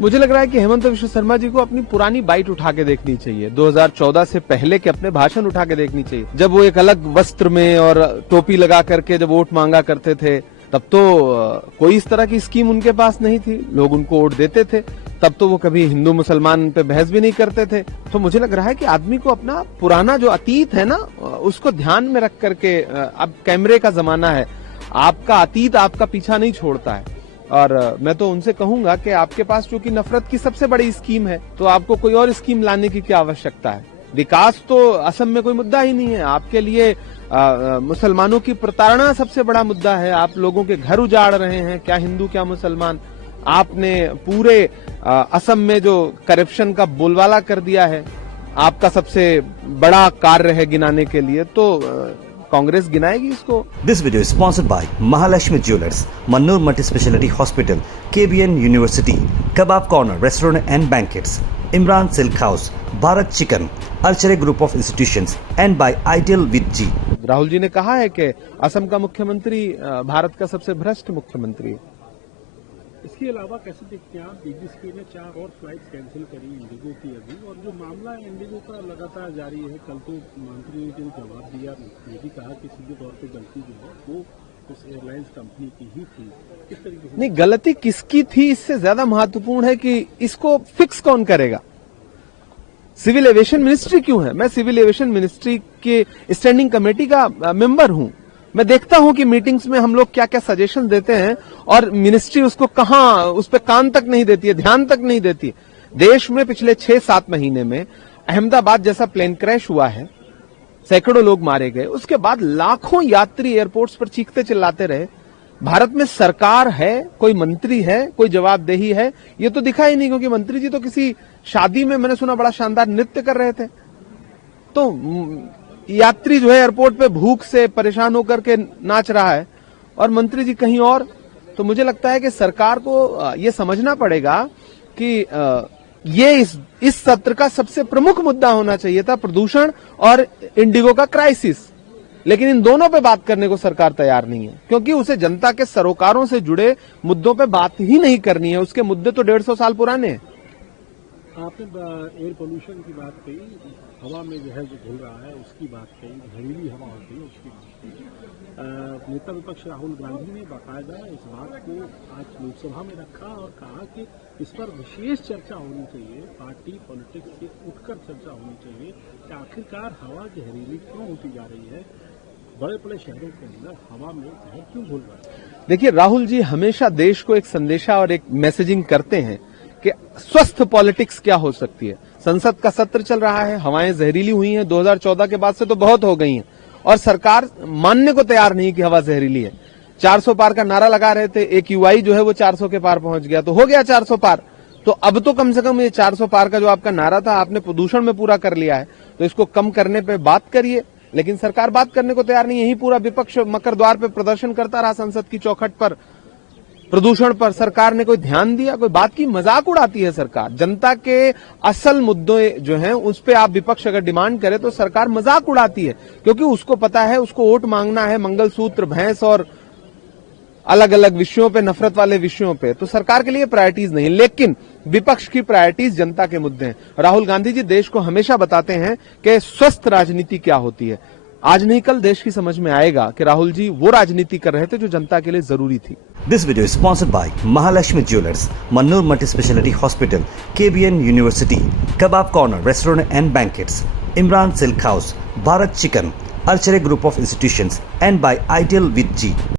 मुझे लग रहा है कि हेमंत विश्व शर्मा जी को अपनी पुरानी बाइट उठा के देखनी चाहिए, 2014 से पहले के अपने भाषण उठा के देखनी चाहिए। जब वो एक अलग वस्त्र में और टोपी लगा करके जब वोट मांगा करते थे, तब तो कोई इस तरह की स्कीम उनके पास नहीं थी, लोग उनको वोट देते थे। तब तो वो कभी हिंदू मुसलमान पे बहस भी नहीं करते थे। तो मुझे लग रहा है कि आदमी को अपना पुराना जो अतीत है ना, उसको ध्यान में रख करके, अब कैमरे का जमाना है, आपका अतीत आपका पीछा नहीं छोड़ता है। और मैं तो उनसे कहूंगा कि आपके पास चूंकि नफरत की सबसे बड़ी स्कीम है, तो आपको कोई और स्कीम लाने की क्या आवश्यकता है। विकास तो असम में कोई मुद्दा ही नहीं है आपके लिए। मुसलमानों की प्रताड़ना सबसे बड़ा मुद्दा है। आप लोगों के घर उजाड़ रहे हैं, क्या हिंदू क्या मुसलमान। आपने पूरे असम में जो करप्शन का बोलबाला कर दिया है, आपका सबसे बड़ा कार्य है गिनाने के लिए, तो कांग्रेस गिनाएगी इसको। This video is sponsored by Mahalakshmi Jewelers, Mannur Multi Speciality Hospital, KBN University, Kebab Corner Restaurant and Banquets, Imran Silk House, Bharat Chicken, Archery Group of Institutions, and by Ideal with G. Rahul ji ने कहा है कि असम का मुख्यमंत्री भारत का सबसे भ्रष्ट मुख्यमंत्री है। इसके अलावा कैसे देखते हैं आप, बीजीसीए ने 4 और फ्लाइट्स कैंसिल करी इंडिगो की अभी, और जो मामला है इंडिगो का लगातार जारी है। कल तो मंत्री ने जो जवाब दिया, ये भी कहा कि सीधे तौर पे गलती जो है वो उस एयरलाइंस कंपनी की ही थी। किस तरीके से? नहीं, गलती किसकी थी इससे ज्यादा महत्वपूर्ण है कि इसको फिक्स कौन करेगा। सिविल एविएशन मिनिस्ट्री क्यों है? मैं सिविल एविएशन मिनिस्ट्री के स्टैंडिंग कमेटी का मेंबर हूं। मैं देखता हूं कि मीटिंग्स में हम लोग क्या क्या सजेशन देते हैं, और मिनिस्ट्री उसको कहां, उस पर कान तक नहीं देती है, ध्यान तक नहीं देती है। देश में पिछले 6-7 महीने में अहमदाबाद जैसा प्लेन क्रैश हुआ है, सैकड़ों लोग मारे गए, उसके बाद लाखों यात्री एयरपोर्ट्स पर चीखते चिल्लाते रहे। भारत में सरकार है, कोई मंत्री है, कोई जवाबदेही है, ये तो दिखा ही नहीं। क्योंकि मंत्री जी तो किसी शादी में, मैंने सुना, बड़ा शानदार नृत्य कर रहे थे। तो यात्री जो है एयरपोर्ट पे भूख से परेशान होकर के नाच रहा है, और मंत्री जी कहीं और। तो मुझे लगता है कि सरकार को ये समझना पड़ेगा कि ये इस सत्र का सबसे प्रमुख मुद्दा होना चाहिए था, प्रदूषण और इंडिगो का क्राइसिस। लेकिन इन दोनों पे बात करने को सरकार तैयार नहीं है, क्योंकि उसे जनता के सरोकारों से जुड़े मुद्दों पे बात ही नहीं करनी है। उसके मुद्दे तो 150 साल पुराने हैं। आपने एयर पोल्यूशन की बात कही, हवा में जो है जो घुल रहा है उसकी बात कही, जहरीली हवा होती है उसकी बात कही। नेता विपक्ष राहुल गांधी ने बाकायदा इस बात को आज लोकसभा में रखा और कहा कि इस पर विशेष चर्चा होनी चाहिए, पार्टी पॉलिटिक्स से उठकर चर्चा होनी चाहिए कि आखिरकार हवा जहरीली क्यों होती जा रही है, बड़े बड़े शहरों के अंदर हवा में जहर क्यों घुल रहा है। देखिए, राहुल जी हमेशा देश को एक संदेशा और एक मैसेजिंग करते हैं कि स्वस्थ पॉलिटिक्स क्या हो सकती है। संसद का सत्र चल रहा है, हवाएं जहरीली हुई हैं 2014 के बाद से तो बहुत हो गई हैं, और सरकार मानने को तैयार नहीं कि हवा जहरीली है। 400 पार का नारा लगा रहे थे, एक यूआई जो है वो 400 के पार पहुंच गया, तो हो गया 400 पार। तो अब तो कम से कम ये 400 पार का जो आपका नारा था, आपने प्रदूषण में पूरा कर लिया है, तो इसको कम करने पे बात करिए। लेकिन सरकार बात करने को तैयार नहीं। यही पूरा विपक्ष मकर द्वार पे प्रदर्शन करता रहा संसद की चौखट पर। प्रदूषण पर सरकार ने कोई ध्यान दिया, कोई बात की? मजाक उड़ाती है सरकार। जनता के असल मुद्दे जो हैं उस पे आप विपक्ष अगर डिमांड करे तो सरकार मजाक उड़ाती है, क्योंकि उसको पता है उसको वोट मांगना है मंगलसूत्र, भैंस और अलग अलग विषयों पे, नफरत वाले विषयों पे। तो सरकार के लिए प्रायोरिटीज नहीं, लेकिन विपक्ष की प्रायोरिटीज जनता के मुद्दे हैं। राहुल गांधी जी देश को हमेशा बताते हैं कि स्वस्थ राजनीति क्या होती है। आज नहीं कल देश की समझ में आएगा कि राहुल जी वो राजनीति कर रहे थे जो जनता के लिए जरूरी थी। This video is sponsored by Mahalakshmi Jewelers, Mannur Multi Speciality Hospital, KBN University, Kebab Corner Restaurant and Banquets, Imran Silk House, Bharat Chicken, Archery Group of Institutions, and by Ideal with G.